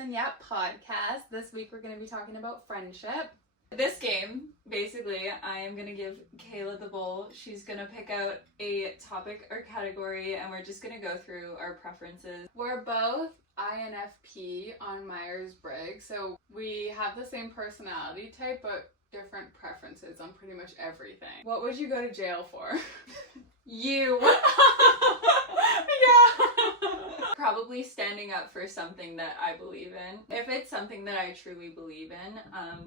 and Yap podcast. This week we're going to be talking about friendship. This game, basically, I am going to give Kayla the bowl. She's going to pick out a topic or category, and we're just going to go through our preferences. We're both INFP on Myers-Briggs, so we have the same personality type, but different preferences on pretty much everything. What would you go to jail for? You! Yeah! Probably standing up for something that I believe in. If it's something that I truly believe in,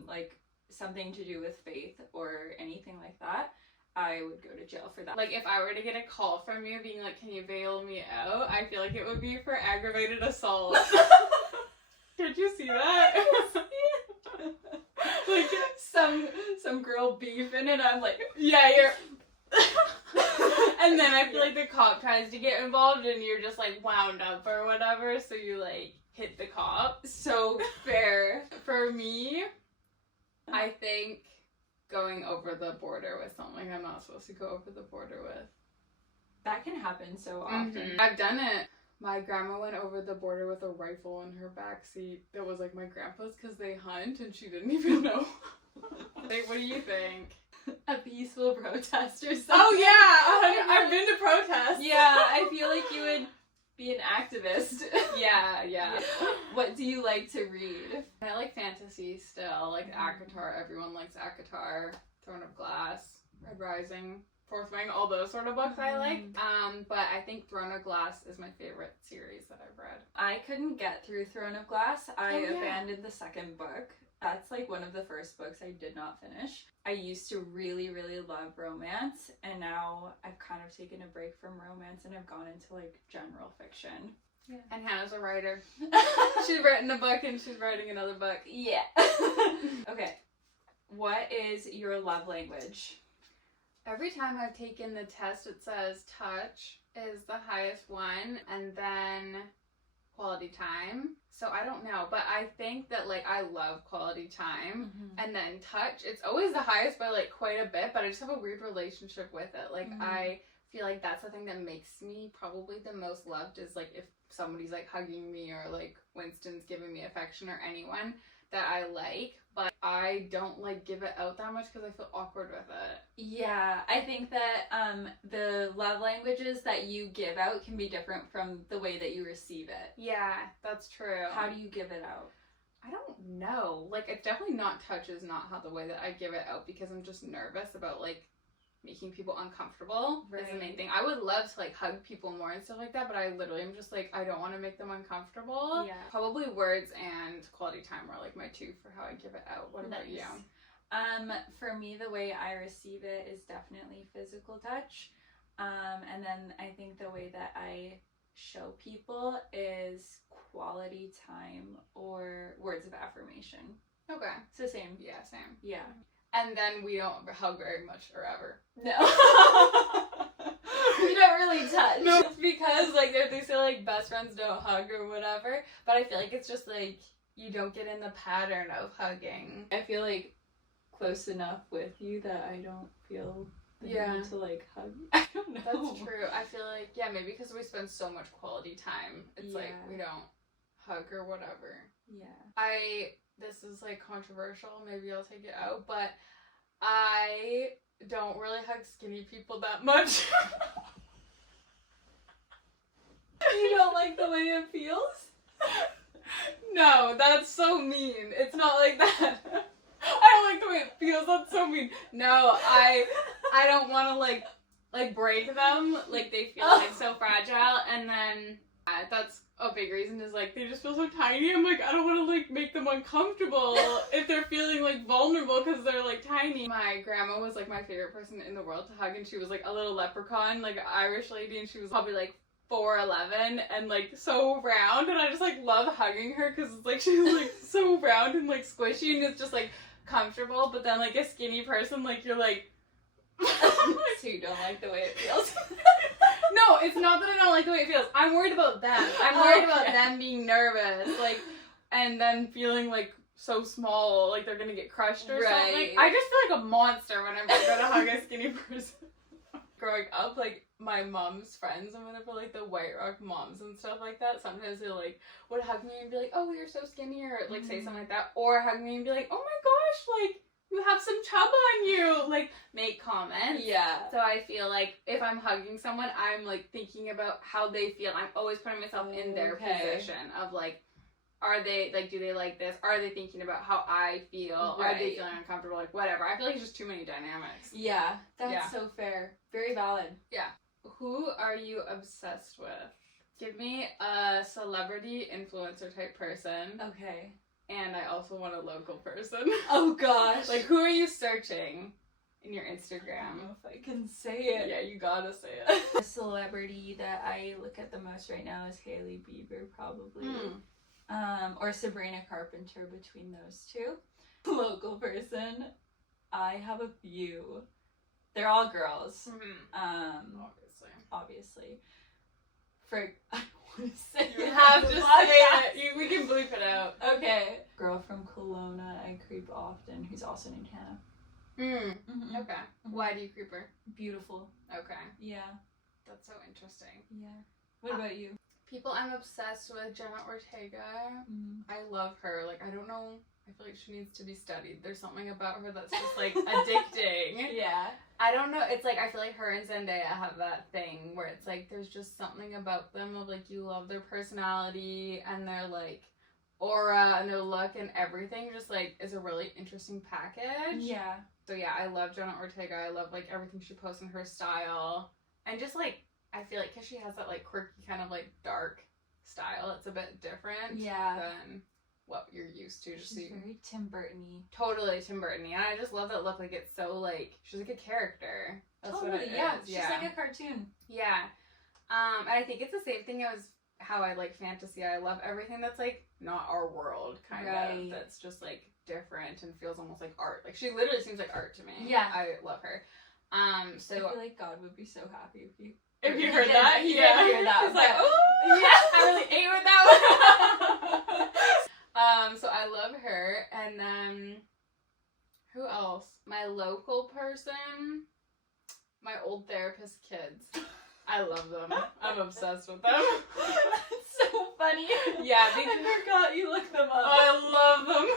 like something to do with faith or anything like that, I would go to jail for that. Like, if I were to get a call from you being like, can you bail me out? I feel like it would be for aggravated assault. Did you see that? Like, some girl beefing and I'm like, yeah, you're... And then I feel like the cop tries to get involved and you're just like wound up or whatever, so you like hit the cop. so fair. For me, I think going over the border with someone I'm not supposed to go over the border with. That can happen so often. I've done it. My grandma went over the border with a rifle in her backseat that was like my grandpa's because they hunt and she didn't even know. Like, what do you think? A peaceful protest or something. Oh yeah, I've been to protests. Yeah, I feel like you would be an activist. Yeah. What do you like to read? I like fantasy still, like ACOTAR. Everyone likes ACOTAR, Throne of Glass, Red Rising, Fourth Wing, all those sort of books I like. But I think Throne of Glass is my favorite series that I've read. I couldn't get through Throne of Glass. I yeah. abandoned the second book. That's like one of the first books I did not finish. I used to really, really love romance, and now I've kind of taken a break from romance and I've gone into like general fiction. Yeah. And Hannah's a writer. She's written a book and she's writing another book. Yeah. Okay. What is your love language? Every time I've taken the test, it says touch is the highest one, and then quality time. So I don't know, but I think that like I love quality time, and then touch, it's always the highest by like quite a bit, but I just have a weird relationship with it. Like I feel like that's the thing that makes me probably the most loved is like if somebody's like hugging me or like Winston's giving me affection or anyone that I like, but I don't like give it out that much because I feel awkward with it. Yeah, I think that the love languages that you give out can be different from the way that you receive it. Yeah, that's true. How do you give it out? I don't know. Like, it's definitely not touch is not how the way that I give it out because I'm just nervous about like making people uncomfortable is the main thing. I would love to like hug people more and stuff like that, but I literally am just like, I don't want to make them uncomfortable. Yeah. Probably words and quality time are like my two for how I give it out. What about you? For me, the way I receive it is definitely physical touch. And then I think the way that I show people is quality time or words of affirmation. Okay. It's the same. Yeah, same. Yeah. And then we don't hug very much or ever. No. We don't really touch. No, it's because like they say like best friends don't hug or whatever, but I feel like it's just like you don't get in the pattern of hugging. I feel like close enough with you that I don't feel the need to like hug. I don't know. That's true. I feel like maybe because we spend so much quality time, it's like we don't hug or whatever. Yeah. This is like controversial, maybe I'll take it out, but I don't really hug skinny people that much. You don't like the way it feels? No, that's so mean. It's not like that. I don't like the way it feels, that's so mean. No, I don't want to like break them, like they feel like so fragile, and then that's a big reason is like they just feel so tiny. I'm like, I don't want to like make them uncomfortable if they're feeling like vulnerable because they're like tiny. My grandma was like my favorite person in the world to hug, and she was like a little leprechaun, like an Irish lady, and she was probably like 4'11" and like so round, and I just like love hugging her because like she's like so round and like squishy, and it's just like comfortable. But then like a skinny person, like you're like So you don't like the way it feels? No, it's not that I don't like the way it feels. I'm worried about them. I'm worried about them being nervous, like, and then feeling like so small, like they're gonna get crushed or something. I just feel like a monster whenever I go to hug a skinny person. growing up, like, my mom's friends, and whenever, like, the White Rock moms and stuff like that, sometimes they, like, would hug me and be like, oh, you're so skinny, or, like, say something like that, or hug me and be like, oh my gosh, like, you have some chub on you, like, make comments. Yeah. So I feel like if I'm hugging someone, I'm, like, thinking about how they feel. I'm always putting myself in their position of, like, are they, like, do they like this? Are they thinking about how I feel? Right. Are they feeling uncomfortable? Like, whatever. I feel like it's just too many dynamics. Yeah, that's so fair. Very valid. Yeah. Who are you obsessed with? Give me a celebrity influencer type person. Okay. And I also want a local person. Oh gosh. Like, who are you searching in your I Instagram? don't know if I can say it. Yeah, you gotta say it. The celebrity that I look at the most right now is Hailey Bieber, probably. Or Sabrina Carpenter, between those two. Local person, I have a few. They're all girls. Obviously. I don't want to say You it. have to say it. We can bleep it out. Okay. Girl from Kelowna, I creep often, who's also named Hannah. Okay. Why do you creep her? Beautiful. Okay. Yeah. That's so interesting. Yeah. What about you? People I'm obsessed with, Jenna Ortega. I love her. Like, I don't know. I feel like she needs to be studied. There's something about her that's just, like, addicting. Yeah. I don't know. It's like, I feel like her and Zendaya have that thing where it's like, there's just something about them of, like, you love their personality and their, like, aura and their look and everything just, like, is a really interesting package. Yeah. So, yeah, I love Jenna Ortega. I love, like, everything she posts in her style. And just, like, I feel like because she has that, like, quirky kind of, like, dark style, it's a bit different than what you're used to. She's very Tim Burton-y. Totally Tim Burton-y. And I just love that look. Like, it's so, like, she's like a character. That's totally, what it is. She's like a cartoon. Yeah. And I think it's the same thing as how I like fantasy. I love everything that's, like, not our world, kind of. That's just, like, different and feels almost like art. Like, she literally seems like art to me. Yeah. I love her. So I feel like God would be so happy if you... If you heard that, He did hear that. He's like, oh, yeah, I really ate with that one. So I love her, and then who else? My local person, my old therapist kids. I love them. I'm obsessed with them. That's so funny. Yeah, I forgot you looked them up. I love them.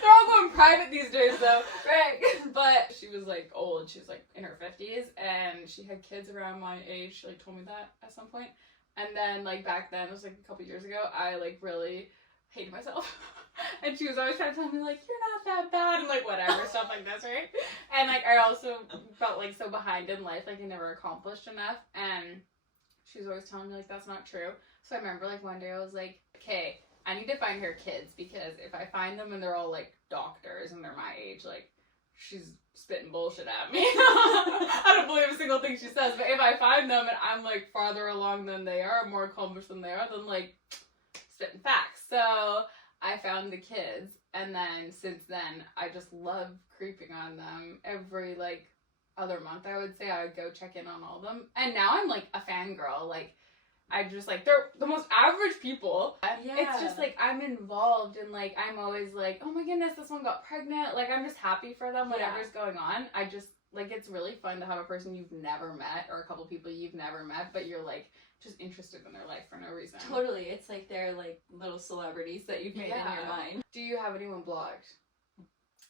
They're all going private these days, though. Right. But she was, like, old. She was, like, in her 50s, and she had kids around my age. She, like, told me that at some point. And then, like, back then, it was, like, a couple years ago, I, like, really hated myself. And she was always trying to tell me, like, you're not that bad, and, like, whatever, stuff like this, right? And, like, I also felt, like, so behind in life, like, I never accomplished enough. And she was always telling me, like, that's not true. So I remember, like, one day I was like, okay, I need to find her kids, because if I find them and they're all, like, doctors and they're my age, like, she's spitting bullshit at me. I don't believe a single thing she says, but if I find them and I'm, like, farther along than they are, more accomplished than they are, then, like, spitting facts. So I found the kids, and then since then, I just love creeping on them. Every, like, other month, I would say, I would go check in on all of them. And now I'm, like, a fangirl, like, I just, like, they're the most average people. Yeah. It's just, like, I'm involved, and, like, I'm always, like, oh my goodness, this one got pregnant. Like, I'm just happy for them, whatever's going on. I just, like, it's really fun to have a person you've never met, or a couple people you've never met, but you're, like, just interested in their life for no reason. Totally. It's like they're, like, little celebrities that you've made in your mind. Do you have anyone blocked?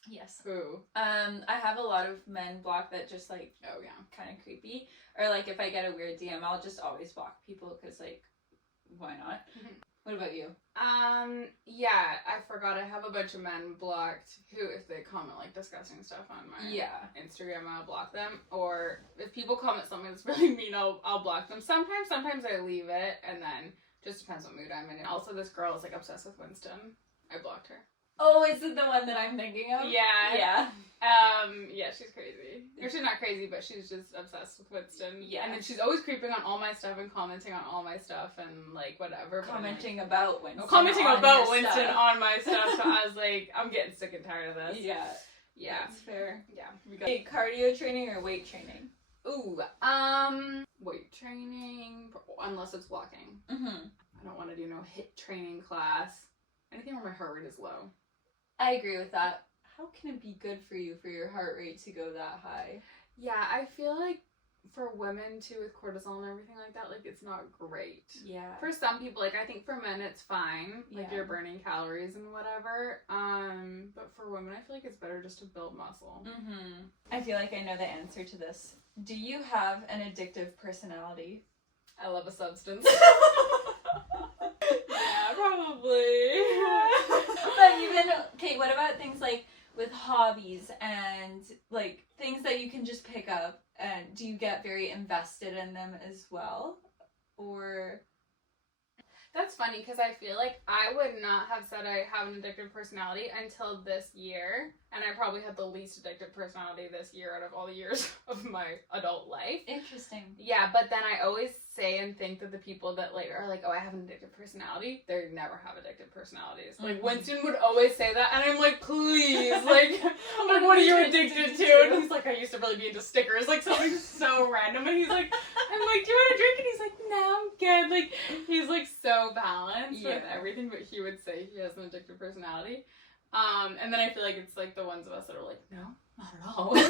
Yes. Who? I have a lot of men blocked that just, like, oh yeah, kind of creepy. Or, like, if I get a weird DM, I'll just always block people, because, like, why not? What about you? Yeah, I forgot. I have a bunch of men blocked who, if they comment, like, disgusting stuff on my Instagram, I'll block them. Or if people comment something that's really mean, I'll block them. Sometimes I leave it, and then just depends what mood I'm in. And also, this girl is, like, obsessed with Winston. I blocked her. Oh, is it the one that I'm thinking of? Yeah. Yeah. Yeah, she's crazy. Or she's not crazy, but she's just obsessed with Winston. Yeah. And then she's always creeping on all my stuff and commenting on all my stuff and, like, whatever. Commenting about Winston. Commenting about Winston stuff. on my stuff. So I was like, I'm getting sick and tired of this. Yeah. Yeah. That's fair. Yeah. Hey, cardio training or weight training? Ooh, weight training, unless it's walking. I don't want to do no HIIT training class. Anything where my heart rate is low. I agree with that. How can it be good for you for your heart rate to go that high? Yeah, I feel like for women too with cortisol and everything like that, like it's not great. Yeah. For some people, like I think for men it's fine, like Yeah. you're burning calories and whatever. But for women, I feel like it's better just to build muscle. I feel like I know the answer to this. Do you have an addictive personality? I love a substance. Yeah, probably. But even, okay, what about things like with hobbies and like things that you can just pick up, and do you get very invested in them as well? Or That's funny because I feel like I would not have said I have an addictive personality until this year, and I probably had the least addictive personality this year out of all the years of my adult life. interesting. Yeah, but then I always say and think that the people that like are like, oh, I have an addictive personality, they never have addictive personalities. Like Winston would always say that, and I'm like, please, like, I'm like, what are you addicted to? And he's like, I used to really be into stickers, like something so random. And he's like, I'm like, do you want a drink? And he's like, no, I'm good. Like, he's like so balanced with everything, but he would say he has an addictive personality. And then I feel like it's like the ones of us that are like, no, not at all. We're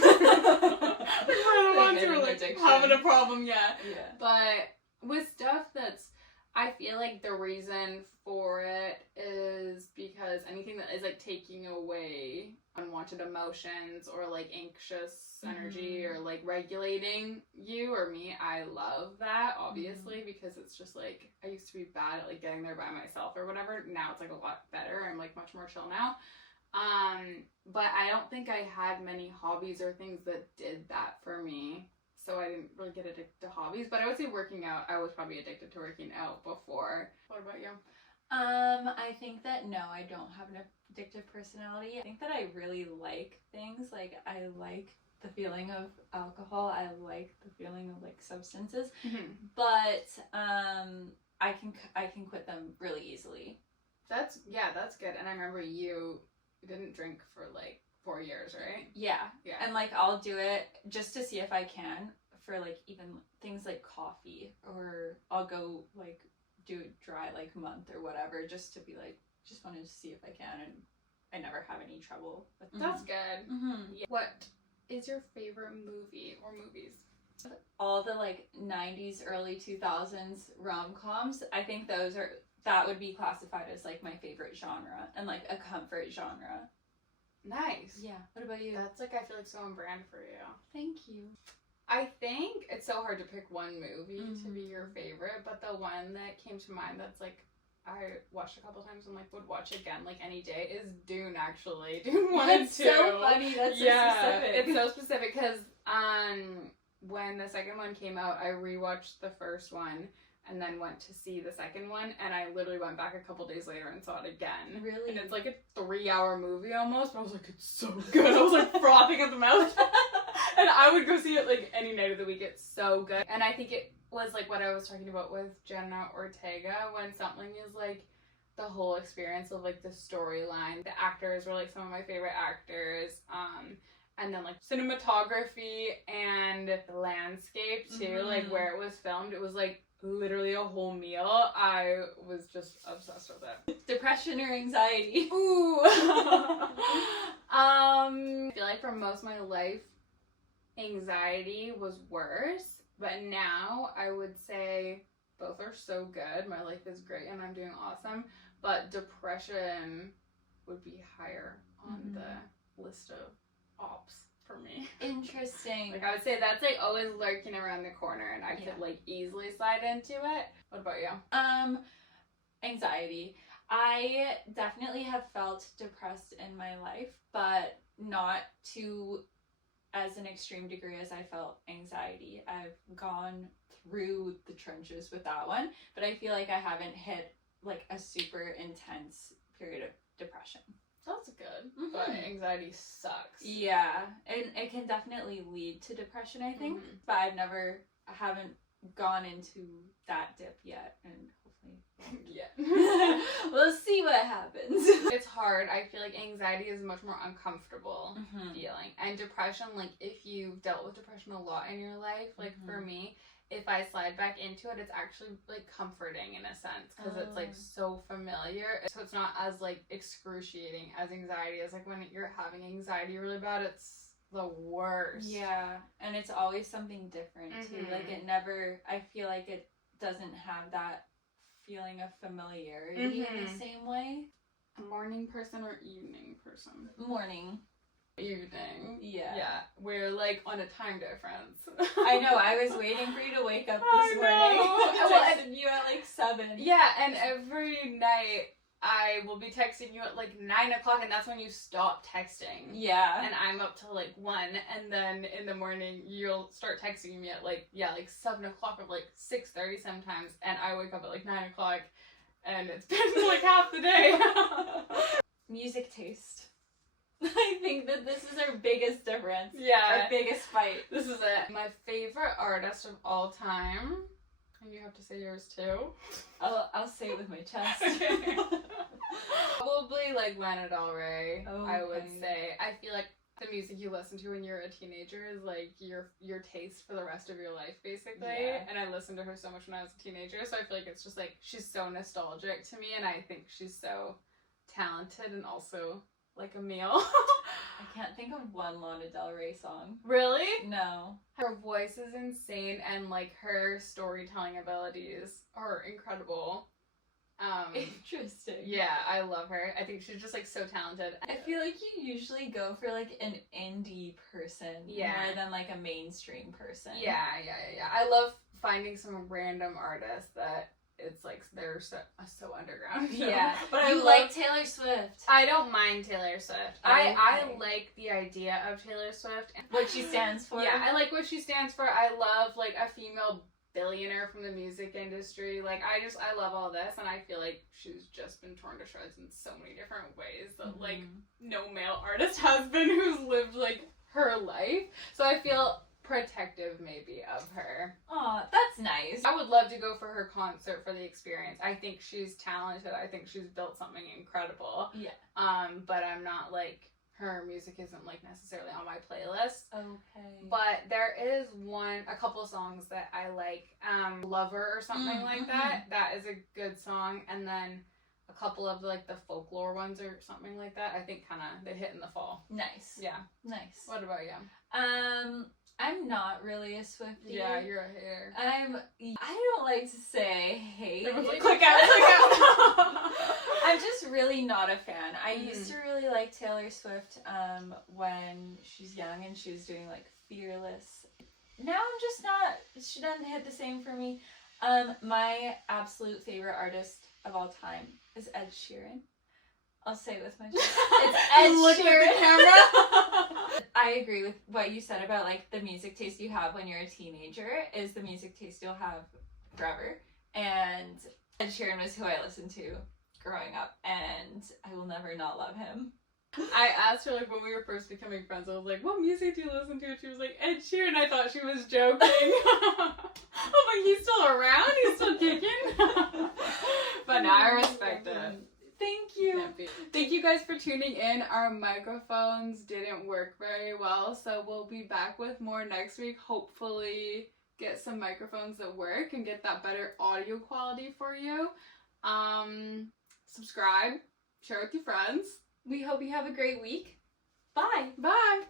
the ones who are like having a problem, yeah. But with stuff that's, I feel like the reason for it is because anything that is like taking away unwanted emotions or like anxious energy or like regulating you or me, I love that obviously because it's just like I used to be bad at like getting there by myself or whatever. Now it's like a lot better. I'm like much more chill now. But I don't think I had many hobbies or things that did that for me. So I didn't really get addicted to hobbies, but I would say working out, I was probably addicted to working out before. What about you? I think that no, I don't have an addictive personality. I think that I really like things. Like I like the feeling of alcohol. I like the feeling of like substances. But I can quit them really easily. That's good. And I remember you didn't drink for like 4 years, right? Yeah. And like I'll do it just to see if I can for like even things like coffee, or I'll go like do a dry like month or whatever just to be like, just wanted to see if I can, and I never have any trouble with that. That's good. Yeah. What is your favorite movie or movies? All the like 90s, early 2000s rom-coms, I think that would be classified as like my favorite genre and like a comfort genre. Nice. Yeah. What about you? That's like, I feel like so on brand for you. Thank you. I think it's so hard to pick one movie to be your favorite, but the one that came to mind that's like I watched a couple times and like would watch again like any day is Dune. Actually, Dune 1 and 2. That's so funny. That's so specific. It's so specific because when the second one came out, I rewatched the first one and then went to see the second one, and I literally went back a couple days later and saw it again. Really? And it's like a 3-hour movie almost, but I was like, it's so good. I was like frothing at the mouth. And I would go see it like any night of the week. It's so good. And I think it was like what I was talking about with Jenna Ortega, when something is like the whole experience of like the storyline. The actors were like some of my favorite actors. And then like cinematography and the landscape too, like where it was filmed, it was like literally a whole meal. I was just obsessed with it. Depression or anxiety? Ooh. I feel like for most of my life, anxiety was worse, but now I would say both are so good. My life is great and I'm doing awesome, but depression would be higher on the list of ops for me. Interesting. Like I would say that's like always lurking around the corner and I could like easily slide into it. What about you? Anxiety. I definitely have felt depressed in my life, but not to as an extreme degree as I felt anxiety. I've gone through the trenches with that one, but I feel like I haven't hit like a super intense period of depression. That's good, but anxiety sucks. Yeah, and it can definitely lead to depression, I think, but I haven't gone into that dip yet, and hopefully we'll see what happens. It's hard. I feel like anxiety is much more uncomfortable feeling, and depression, like if you've dealt with depression a lot in your life, like for me, if I slide back into it, it's actually like comforting in a sense because it's like so familiar, so it's not as like excruciating as anxiety is. Like when you're having anxiety really bad, it's the worst. Yeah, and it's always something different too. Like it never, I feel like it doesn't have that feeling of familiarity in the same way. A morning person or evening person? Morning. Evening. Yeah. Yeah. We're like on a time difference. I know, I was waiting for you to wake up this morning. I texted you at like 7. Yeah, and every night I will be texting you at like 9 o'clock, and that's when you stop texting. Yeah. And I'm up till like 1, and then in the morning you'll start texting me at like 7 o'clock or like 6:30 sometimes, and I wake up at like 9 o'clock, and it's been like half the day. Music taste. I think that this is our biggest difference. Yeah. Our biggest fight. This is it. My favorite artist of all time. And you have to say yours too. I'll say it with my chest. Okay. Probably like Lana Del Rey, I would Okay. say. I feel like the music you listen to when you're a teenager is like your taste for the rest of your life, basically. Yeah. And I listened to her so much when I was a teenager, so I feel like it's just like she's so nostalgic to me, and I think she's so talented and also like a meal. I can't think of one Lana Del Rey song. Really? No. Her voice is insane, and like her storytelling abilities are incredible. Interesting. Yeah, I love her. I think she's just like so talented. I feel like you usually go for like an indie person more than like a mainstream person. Yeah. I love finding some random artist that it's like they're so underground. Yeah, but I like Taylor Swift. I don't mind Taylor Swift. I like the idea of Taylor Swift. What she stands for. Yeah, I like what she stands for. I love like a female billionaire from the music industry. Like I love all this, and I feel like she's just been torn to shreds in so many different ways that like no male artist has been who's lived like her life. So I feel protective maybe of her. Aw, that's nice. I would love to go for her concert for the experience. I think she's talented. I think she's built something incredible. Yeah. But I'm not like, her music isn't like necessarily on my playlist. Okay. But there is a couple of songs that I like. Lover or something like that. That is a good song. And then a couple of like the folklore ones or something like that. I think kind of they hit in the fall. Nice. Yeah. Nice. What about you? I'm not really a Swiftie. Yeah, you're a hater. I don't like to say hate. Like, click out. I'm just really not a fan. I used to really like Taylor Swift when she's young and she was doing like Fearless. Now I'm just not, she doesn't hit the same for me. My absolute favorite artist of all time is Ed Sheeran. I'll say it with my chest. It's Ed Look Sheeran. at the camera. I agree with what you said about like the music taste you have when you're a teenager is the music taste you'll have forever. And Ed Sheeran was who I listened to growing up, and I will never not love him. I asked her like when we were first becoming friends, I was like, what music do you listen to? And she was like, Ed Sheeran. I thought she was joking. I'm like, he's still around? He's still kicking? But no, I respect it. Thank you. Thank you guys for tuning in. Our microphones didn't work very well, so we'll be back with more next week. Hopefully get some microphones that work and get that better audio quality for you. Subscribe, share with your friends. We hope you have a great week. Bye. Bye.